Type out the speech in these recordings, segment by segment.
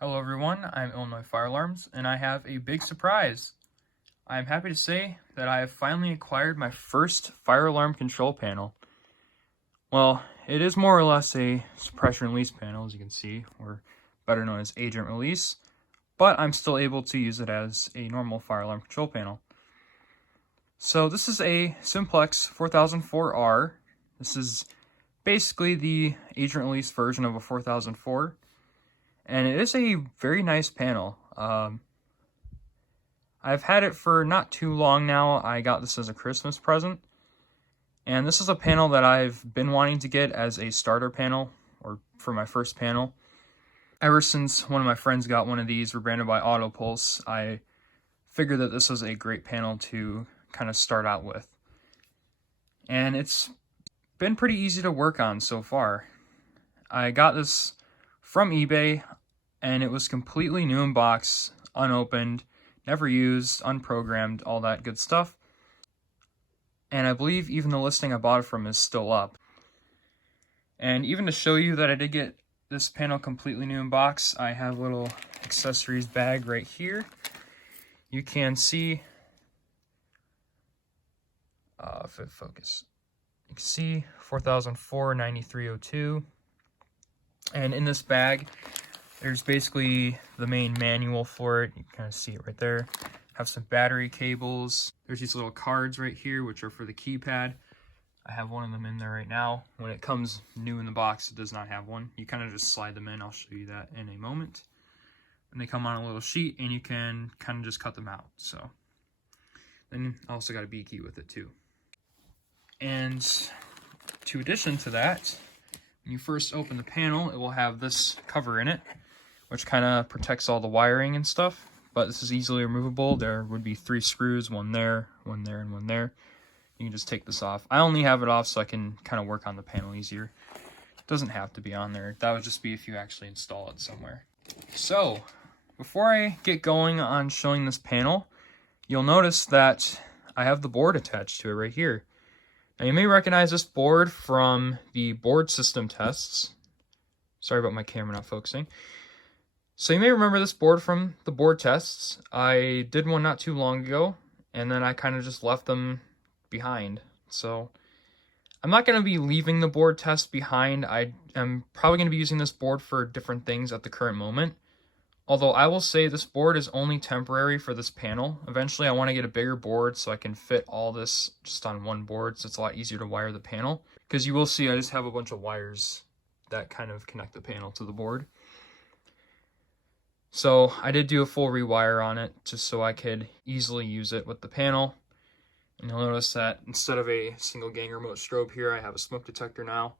Hello everyone, I'm Illinois Fire Alarms, and I have a big surprise. I'm happy to say that I have finally acquired my first fire alarm control panel. Well, it is more or less a suppression release panel, as you can see, or better known as agent release, but I'm still able to use it as a normal fire alarm control panel. So this is a Simplex 4004R. This is basically the agent release version of a 4004. And it is a very nice panel. I've had it for not too long now. I got this as a Christmas present. And this is a panel that I've been wanting to get as a starter panel, or for my first panel. Ever since one of my friends got one of these, were branded by Autopulse, I figured that this was a great panel to kind of start out with. And it's been pretty easy to work on so far. I got this from eBay, and it was completely new in box, unopened, never used, unprogrammed, all that good stuff. And I believe even the listing I bought it from is still up. And even to show you that I did get this panel completely new in box, I have a little accessories bag right here. You can see, if it focus, you can see 4004 9302. And in this bag, there's basically the main manual for it. You can kind of see it right there. Have some battery cables. There's these little cards right here, which are for the keypad. I have one of them in there right now. When it comes new in the box, it does not have one. You kind of just slide them in. I'll show you that in a moment. And they come on a little sheet, and you can kind of just cut them out. So then I also got a B key with it too. And to addition to that, when you first open the panel, it will have this cover in it, which kind of protects all the wiring and stuff. But this is easily removable. There would be 3 screws, one there, and one there. You can just take this off. I only have it off so I can kind of work on the panel easier. It doesn't have to be on there. That would just be if you actually install it somewhere. So, before I get going on showing this panel, you'll notice that I have the board attached to it right here. Now you may recognize this board from the board system tests. Sorry about my camera not focusing. So you may remember this board from the board tests. I did one not too long ago, and then I kind of just left them behind. So I'm not going to be leaving the board test behind. I am probably going to be using this board for different things at the current moment. Although I will say this board is only temporary for this panel. Eventually I want to get a bigger board so I can fit all this just on one board, so it's a lot easier to wire the panel. Because you will see I just have a bunch of wires that kind of connect the panel to the board. So I did do a full rewire on it just so I could easily use it with the panel. And you'll notice that instead of a single gang remote strobe here, I have a smoke detector now.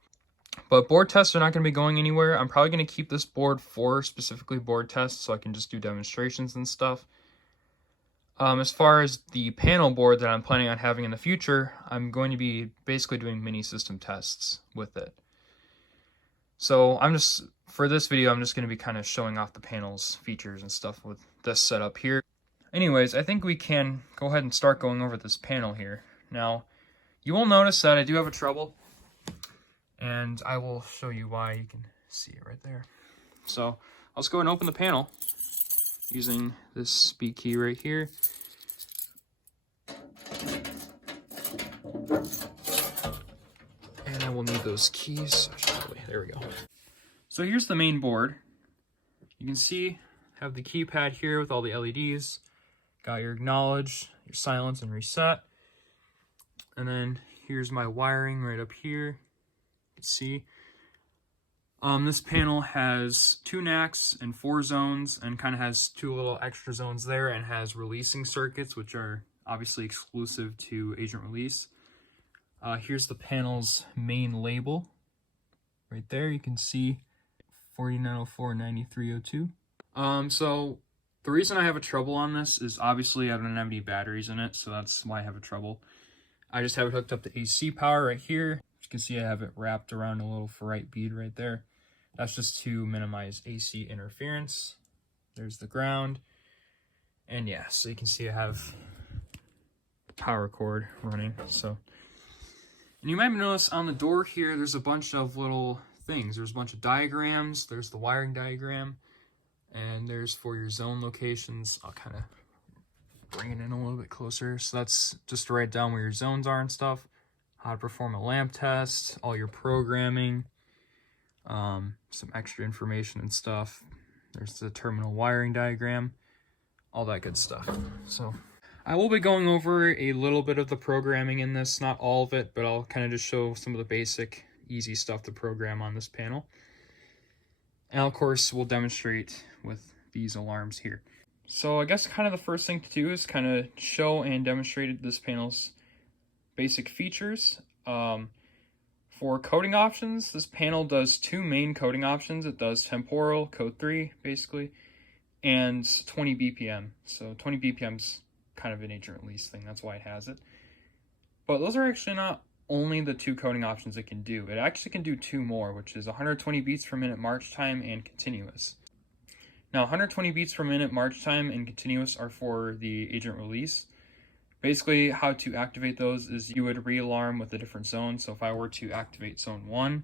But board tests are not going to be going anywhere. I'm probably going to keep this board for specifically board tests so I can just do demonstrations and stuff. As far as the panel board that I'm planning on having in the future, I'm going to be basically doing mini system tests with it. So for this video, I'm just going to be kind of showing off the panel's features and stuff with this setup here. Anyways, I think we can go ahead and start going over this panel here. Now, you will notice that I do have a trouble, and I will show you why. You can see it right there. So let's go ahead and open the panel using this speed key right here. And I will need those keys. There we go. So here's the main board. You can see I have the keypad here with all the LEDs. Got your acknowledge, your silence, and reset. And then here's my wiring right up here. You can see. This panel has 2 NACs and 4 zones, and kind of has 2 little extra zones there, and has releasing circuits, which are obviously exclusive to agent release. Here's the panel's main label. Right there, you can see 4904 9302. So the reason I have a trouble on this is obviously I don't have any batteries in it, so that's why I have a trouble. I just have it hooked up to AC power right here. As you can see, I have it wrapped around a little ferrite bead right there. That's just to minimize AC interference. There's the ground. And yeah, so you can see I have the power cord running. And you might notice on the door here, there's a bunch of little things. There's a bunch of diagrams. There's the wiring diagram. And there's for your zone locations. I'll kind of bring it in a little bit closer. So that's just to write down where your zones are and stuff, how to perform a lamp test, all your programming, some extra information and stuff. There's the terminal wiring diagram, all that good stuff. So I will be going over a little bit of the programming in this, not all of it, but I'll kind of just show some of the basic, easy stuff to program on this panel. And of course, we'll demonstrate with these alarms here. So I guess kind of the first thing to do is kind of show and demonstrate this panel's basic features. For coding options, this panel does two main coding options. It does temporal, code 3, basically, and 20 BPM. So 20 BPM is kind of an agent release thing, that's why it has it. But those are actually not only the two coding options it can do. It actually can do two more, which is 120 beats per minute march time and continuous. Now, 120 beats per minute march time and continuous are for the agent release. Basically, how to activate those is you would re-alarm with a different zone. So if I were to activate zone 1,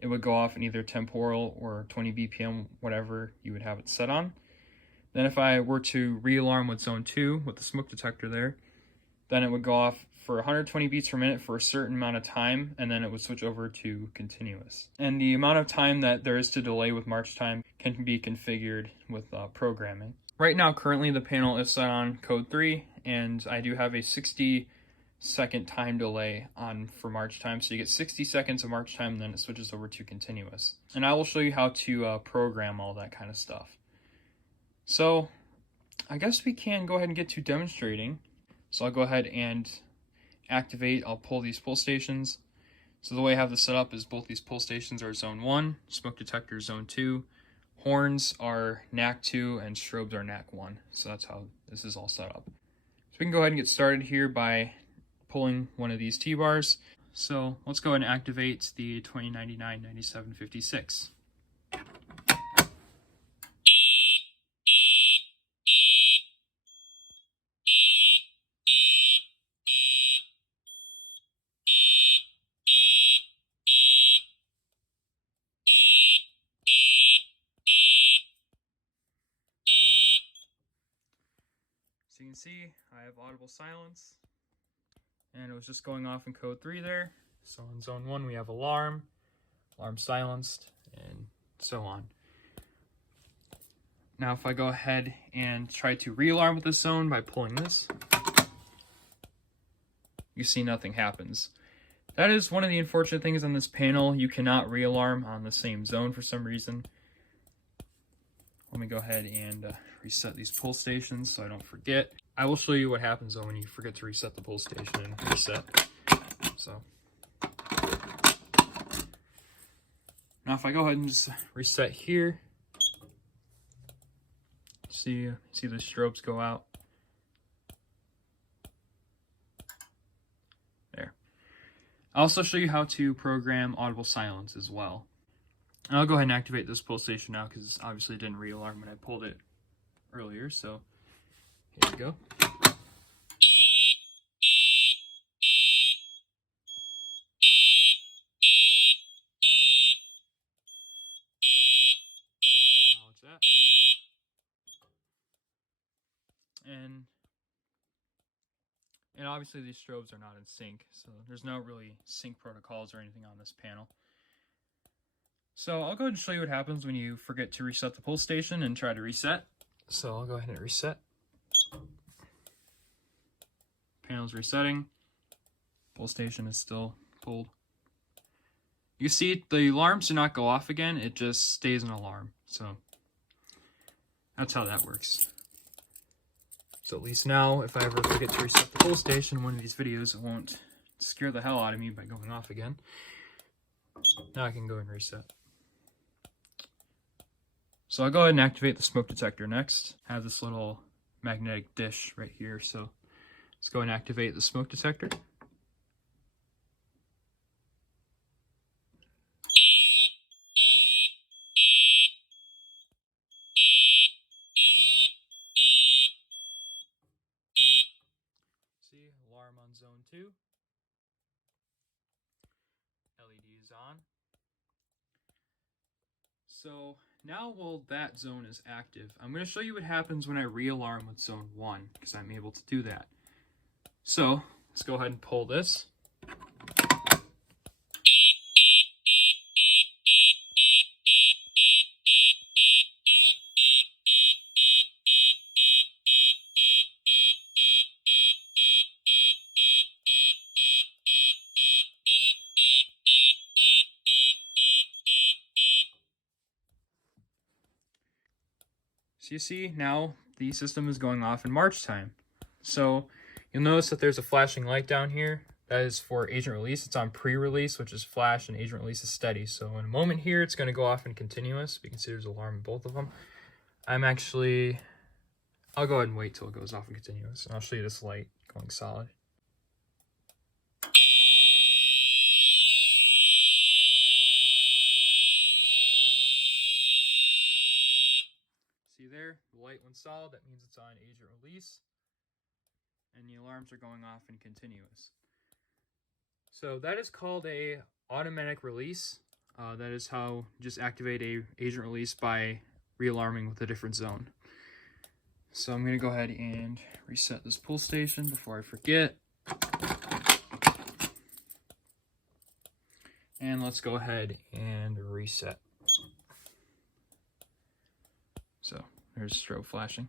it would go off in either temporal or 20 BPM, whatever you would have it set on. Then if I were to re-alarm with zone 2 with the smoke detector there, then it would go off for 120 beats per minute for a certain amount of time, and then it would switch over to continuous. And the amount of time that there is to delay with march time can be configured with programming. Right now, currently, the panel is set on code 3, and I do have a 60-second time delay on for march time. So you get 60 seconds of march time, and then it switches over to continuous. And I will show you how to program all that kind of stuff. So I guess we can go ahead and get to demonstrating. So I'll go ahead and activate, I'll pull these pull stations. So the way I have this set up is both these pull stations are zone 1, smoke detector zone 2, horns are NAC 2, and strobes are NAC 1. So that's how this is all set up. So we can go ahead and get started here by pulling one of these T-bars. So let's go ahead and activate the 2099 9756. So you can see I have audible silence, and it was just going off in code 3 there. So in zone 1 we have alarm, alarm silenced, and so on. Now if I go ahead and try to re-alarm with this zone by pulling this, you see nothing happens. That is one of the unfortunate things on this panel. You cannot re-alarm on the same zone for some reason. Let me go ahead and reset these pull stations so I don't forget. I will show you what happens though when you forget to reset the pull station and reset. So now if I go ahead and just reset here, see the strobes go out. There. I'll also show you how to program audible silence as well. And I'll go ahead and activate this pull station now because obviously it didn't re-alarm when I pulled it earlier. So here we go. Acknowledge that. And obviously these strobes are not in sync, so there's no really sync protocols or anything on this panel. So I'll go ahead and show you what happens when you forget to reset the pull station and try to reset. So I'll go ahead and reset. Panel's resetting. Pull station is still pulled. You see the alarms do not go off again, it just stays an alarm. So that's how that works. So at least now, if I ever forget to reset the pull station in one of these videos, it won't scare the hell out of me by going off again. Now I can go and reset. So I'll go ahead and activate the smoke detector next. I have this little magnetic dish right here, so let's go and activate the smoke detector. See, alarm on zone 2. LED is on. So now while that zone is active, I'm going to show you what happens when I re-alarm with zone 1, because I'm able to do that. So let's go ahead and pull this. So you see now the system is going off in march time. So you'll notice that there's a flashing light down here. That is for agent release. It's on pre-release, which is flash, and agent release is steady. So in a moment here, it's going to go off in continuous. You can see there's an alarm in both of them. I'll go ahead and wait till it goes off in continuous, and I'll show you this light going solid. See there, the light went solid. That means it's on agent release, and the alarms are going off in continuous. So that is called a automatic release. That is how you just activate a agent release by re-alarming with a different zone. So I'm going to go ahead and reset this pull station before I forget. And let's go ahead and reset. So there's strobe flashing.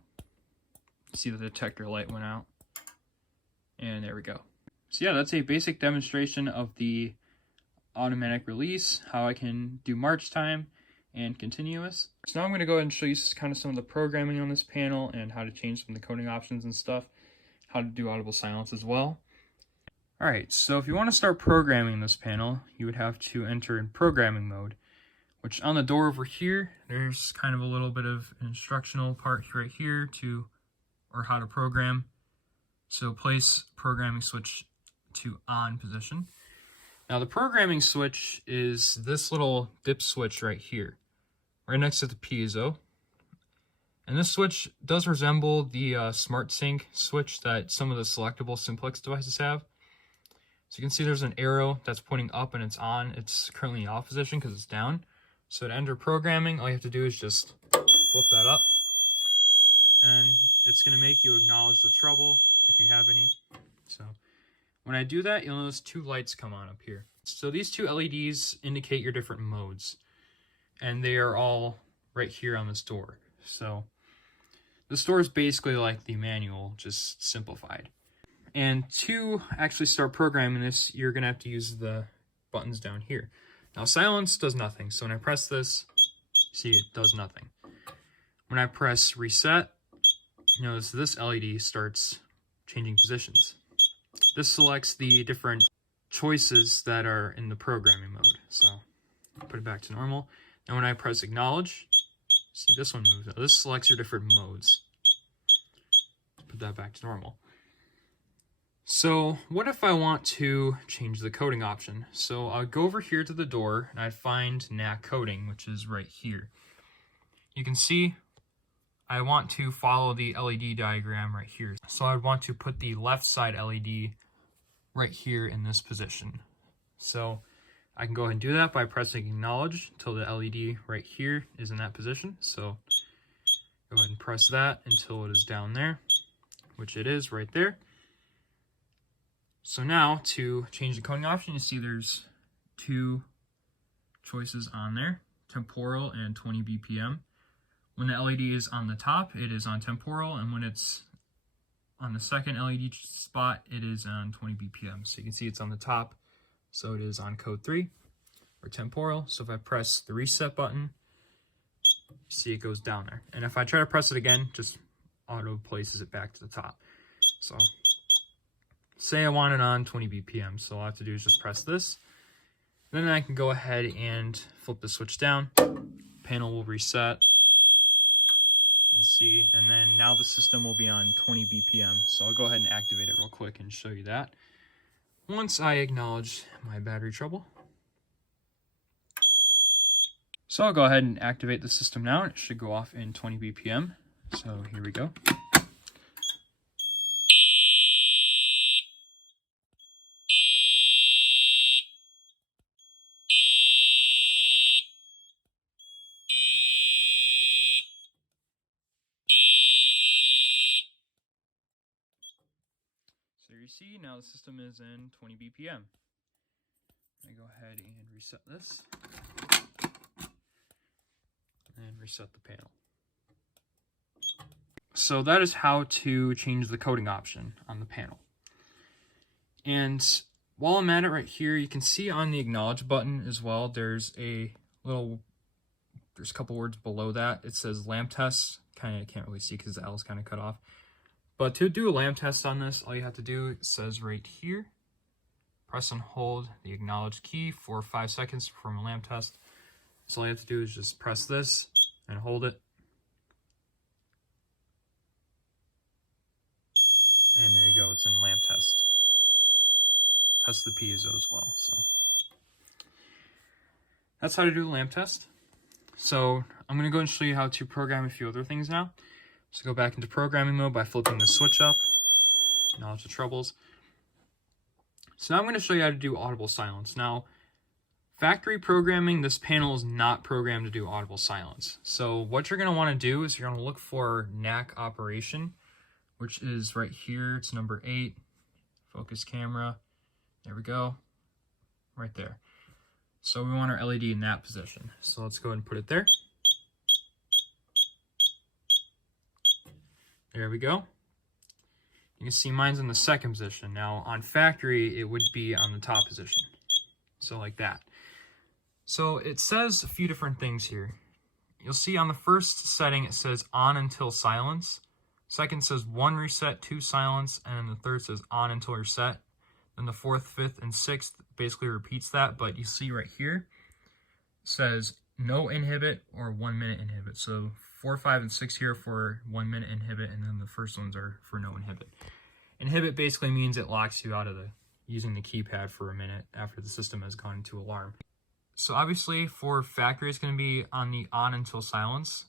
See the detector light went out. And there we go. So yeah, that's a basic demonstration of the automatic release, how I can do march time and continuous. So now I'm going to go ahead and show you kind of some of the programming on this panel and how to change some of the coding options and stuff, how to do audible silence as well. Alright, so if you want to start programming this panel, you would have to enter in programming mode, which on the door over here, there's kind of a little bit of an instructional part right here or how to program. So place programming switch to on position. Now the programming switch is this little dip switch right here, right next to the piezo. And this switch does resemble the smart sync switch that some of the selectable Simplex devices have. So you can see there's an arrow that's pointing up and it's on. It's currently in off position because it's down. So to enter programming, all you have to do is just flip that up. And it's going to make you acknowledge the trouble if you have any. So when I do that, you'll notice two lights come on up here. So these two LEDs indicate your different modes. And they are all right here on this door. So this door is basically like the manual, just simplified. And to actually start programming this, you're going to have to use the buttons down here. Now silence does nothing. So when I press this, see it does nothing. When I press reset, notice this LED starts changing positions. This selects the different choices that are in the programming mode. So I'll put it back to normal. And when I press acknowledge, see this one moves. This selects your different modes. Put that back to normal. So what if I want to change the coding option? So I'll go over here to the door and I'd find NAC coding, which is right here. You can see I want to follow the LED diagram right here. So I'd want to put the left side LED right here in this position. So I can go ahead and do that by pressing acknowledge until the LED right here is in that position. So go ahead and press that until it is down there, which it is right there. So now to change the coding option, you see there's two choices on there, temporal and 20 BPM. When the LED is on the top, it is on temporal, and when it's on the second LED spot, it is on 20 BPM. So you can see it's on the top, so it is on code 3, or temporal. So if I press the reset button, you see it goes down there. And if I try to press it again, just auto places it back to the top. So say I want it on 20 BPM, so all I have to do is just press this. Then I can go ahead and flip the switch down. Panel will reset. You can see, and then now the system will be on 20 BPM. So I'll go ahead and activate it real quick and show you that. Once I acknowledge my battery trouble. So I'll go ahead and activate the system now. It should go off in 20 BPM. So here we go. you see, now the system is in 20 BPM. I go ahead and reset this. And reset the panel. So that is how to change the coding option on the panel. And while I'm at it right here, you can see on the acknowledge button as well, there's a couple words below that. It says lamp test. Kind of can't really see because the L is kind of cut off. But to do a lamp test on this, all you have to do, it says right here, press and hold the acknowledge key for 5 seconds to perform a lamp test. So all you have to do is just press this and hold it. And there you go, it's in lamp test. Test the piezo as well. So that's how to do a lamp test. So I'm going to go and show you how to program a few other things now. So go back into programming mode by flipping the switch up. Acknowledge the troubles. So now I'm going to show you how to do audible silence. Now, factory programming, this panel is not programmed to do audible silence. So what you're going to want to do is you're going to look for NAC operation, which is right here. It's number 8. Focus camera. There we go. Right there. So we want our LED in that position. So let's go ahead and put it there. There we go. You can see mine's in the second position. Now on factory, it would be on the top position. So like that. So it says a few different things here. You'll see on the first setting, it says on until silence. Second says 1 reset, 2 silence, and then the third says on until reset. Then the 4th, 5th, and 6th basically repeats that, but you see right here, it says no inhibit or 1 minute inhibit. So 4, 5, and 6 here for 1 minute inhibit, and then the first ones are for no inhibit. Inhibit basically means it locks you out of using the keypad for a minute after the system has gone into alarm. So obviously for factory, it's going to be on the on until silence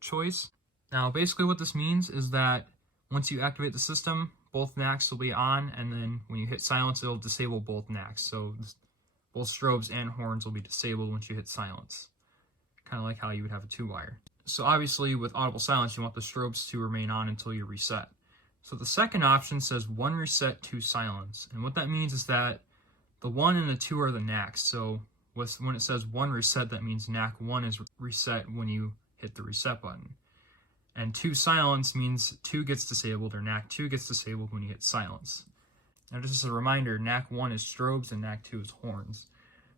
choice. Now basically what this means is that once you activate the system, both NACs will be on, and then when you hit silence, it'll disable both NACs. So both strobes and horns will be disabled once you hit silence. Kind of like how you would have a 2-wire. So obviously with audible silence, you want the strobes to remain on until you reset. So the second option says 1 reset, 2 silence. And what that means is that the 1 and the 2 are the NACs. So when it says 1 reset, that means NAC 1 is reset when you hit the reset button. And 2 silence means 2 gets disabled, or NAC 2 gets disabled when you hit silence. Now just as a reminder, NAC 1 is strobes and NAC 2 is horns.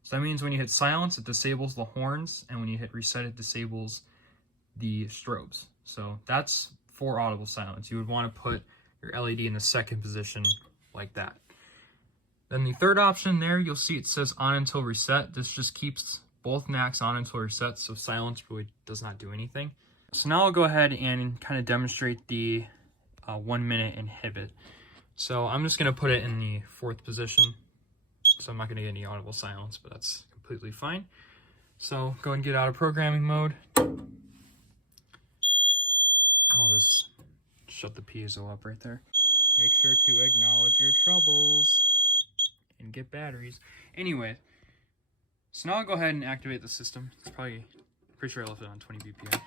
So that means when you hit silence, it disables the horns, and when you hit reset, it disables the strobes. So that's for audible silence. You would want to put your LED in the second position like that. Then the third option there, you'll see it says on until reset. This just keeps both NACs on until reset, so silence really does not do anything. So now I'll go ahead and kind of demonstrate the 1 minute inhibit. So I'm just going to put it in the 4th position. So I'm not going to get any audible silence, but that's completely fine. So go ahead and get out of programming mode. I'll just shut the piezo up right there. Make sure to acknowledge your troubles and get batteries. Anyway, so now I'll go ahead and activate the system. It's probably, pretty sure I left it on 20 BPM.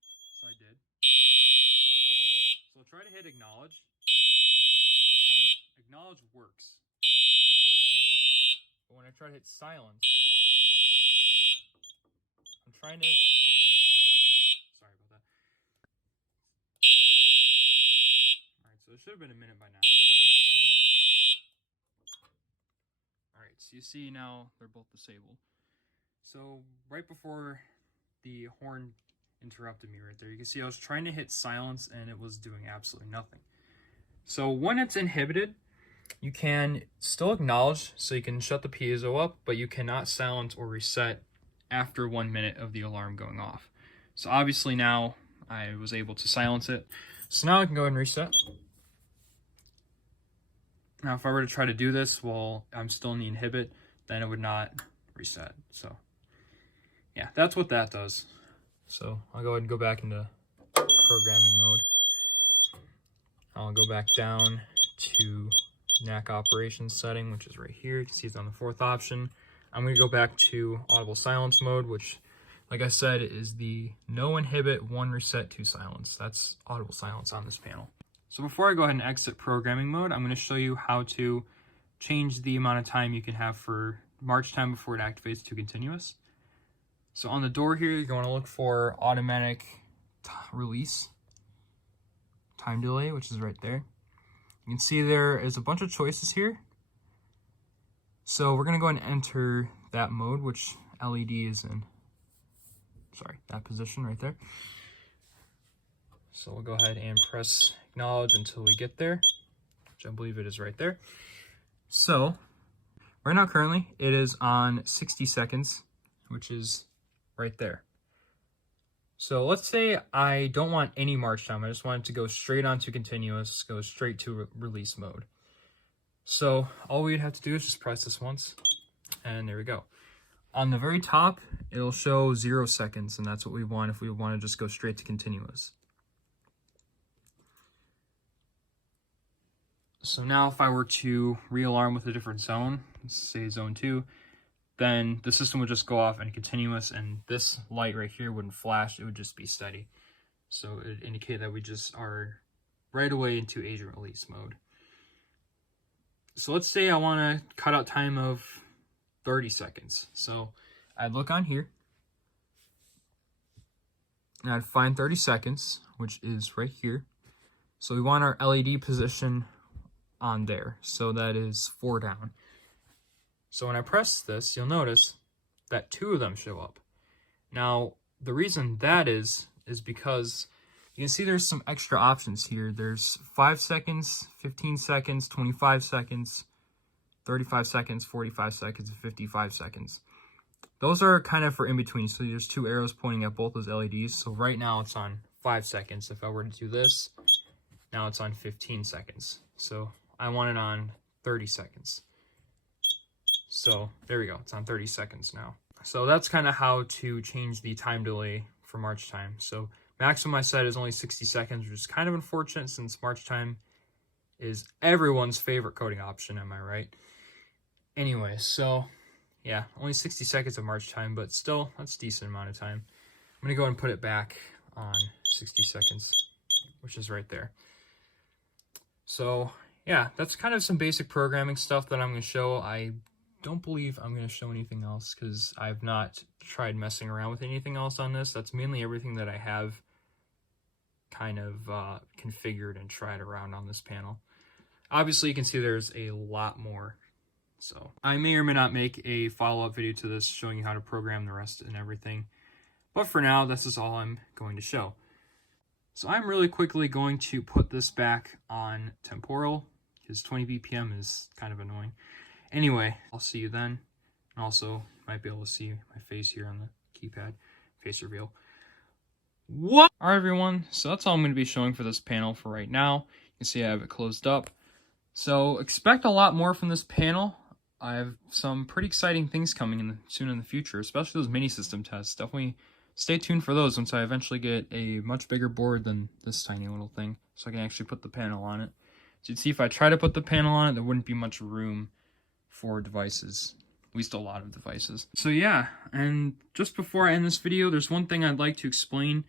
So I did. So I'll try to hit acknowledge. Acknowledge works. But when I try to hit silence, I'm trying to... Sorry about that. Alright, so it should have been a minute by now. Alright, so you see now they're both disabled. So right before the horn interrupted me right there, you can see I was trying to hit silence and it was doing absolutely nothing. So when it's inhibited, you can still acknowledge, so you can shut the piezo up, but you cannot silence or reset after 1 minute of the alarm going off. So obviously now I was able to silence it. So now I can go ahead and reset. Now if I were to try to do this while I'm still in the inhibit, then it would not reset. So yeah, that's what that does. So I'll go ahead and go back into programming mode. I'll go back down to NAC operations setting, which is right here. You can see it's on the 4th option. I'm going to go back to audible silence mode, which, like I said, is the no inhibit, 1 reset, 2 silence. That's audible silence on this panel. So before I go ahead and exit programming mode, I'm going to show you how to change the amount of time you can have for march time before it activates to continuous. So on the door here, you're going to look for automatic release time delay, which is right there. You can see there is a bunch of choices here. So we're going to go ahead and enter that mode, which LED is in, that position right there. So we'll go ahead and press acknowledge until we get there, which I believe it is right there. So right now currently it is on 60 seconds, which is right there. So let's say I don't want any march time. I just want it to go straight on to continuous, go straight to release mode. So all we'd have to do is just press this once, and there we go. On the very top, it'll show 0 seconds, and that's what we want if we want to just go straight to continuous. So now if I were to realarm with a different zone, let's say zone 2, then the system would just go off and continuous, and this light right here wouldn't flash, it would just be steady. So it would indicate that we just are right away into agent release mode. So let's say I want to cut out time of 30 seconds. So I'd look on here, and I'd find 30 seconds, which is right here. So we want our LED position on there, so that is 4 down. So when I press this, you'll notice that 2 of them show up. Now, the reason that is because you can see there's some extra options here. There's 5 seconds, 15 seconds, 25 seconds, 35 seconds, 45 seconds, and 55 seconds. Those are kind of for in between. So there's 2 arrows pointing at both those LEDs. So right now it's on 5 seconds. If I were to do this, now it's on 15 seconds. So I want it on 30 seconds. So there we go. It's on 30 seconds now. So that's kind of how to change the time delay for march time. So maximum I said is only 60 seconds, which is kind of unfortunate since march time is everyone's favorite coding option, am I right? Anyway, so yeah, only 60 seconds of march time, but still, that's a decent amount of time. I'm going to go and put it back on 60 seconds, which is right there. So yeah, that's kind of some basic programming stuff that I'm going to show. I don't believe I'm going to show anything else because I've not tried messing around with anything else on this. That's mainly everything that I have kind of configured and tried around on this panel. Obviously, you can see there's a lot more. So I may or may not make a follow-up video to this showing you how to program the rest and everything. But for now, this is all I'm going to show. So I'm really quickly going to put this back on temporal because 20 BPM is kind of annoying. Anyway, I'll see you then. And also, might be able to see my face here on the keypad. Face reveal. What? Alright everyone, so that's all I'm going to be showing for this panel for right now. You can see I have it closed up. So expect a lot more from this panel. I have some pretty exciting things coming soon in the future, especially those mini system tests. Definitely stay tuned for those once I eventually get a much bigger board than this tiny little thing, so I can actually put the panel on it. So you'd see if I try to put the panel on it, there wouldn't be much room for devices, at least a lot of devices. So yeah, and just before I end this video, there's one thing I'd like to explain.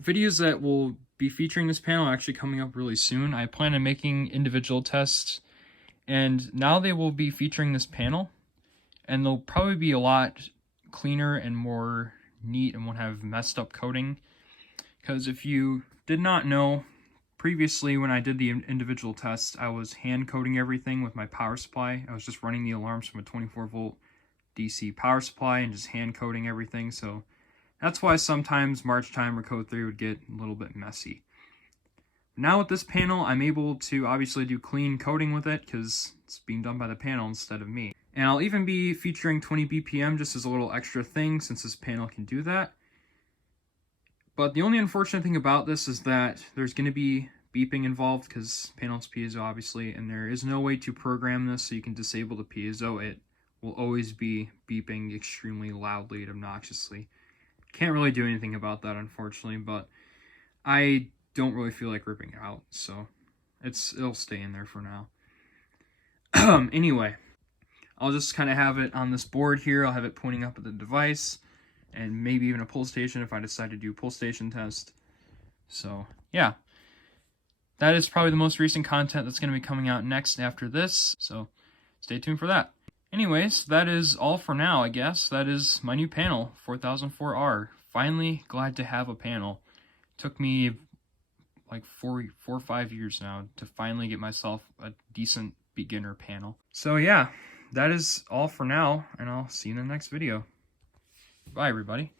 Videos that will be featuring this panel are actually coming up really soon. I plan on making individual tests, and now they will be featuring this panel, and they'll probably be a lot cleaner and more neat and won't have messed up coding. Because if you did not know, previously when I did the individual tests, I was hand coding everything with my power supply. I was just running the alarms from a 24 volt DC power supply and just hand coding everything. So that's why sometimes march time or code 3 would get a little bit messy. Now with this panel, I'm able to obviously do clean coding with it because it's being done by the panel instead of me. And I'll even be featuring 20 BPM just as a little extra thing since this panel can do that. But the only unfortunate thing about this is that there's going to be beeping involved because panel's piezo obviously, and there is no way to program this so you can disable the piezo. It will always be beeping extremely loudly and obnoxiously. Can't really do anything about that unfortunately, but I don't really feel like ripping it out, so it'll stay in there for now. Anyway, I'll just kind of have it on this board here. I'll have it pointing up at the device, and maybe even a pull station if I decide to do pull station test. So yeah, that is probably the most recent content that's going to be coming out next after this, so stay tuned for that. Anyways, that is all for now, I guess. That is my new panel, 4004R. Finally glad to have a panel. Took me like four or 5 years now to finally get myself a decent beginner panel. So yeah, that is all for now, and I'll see you in the next video. Bye, everybody.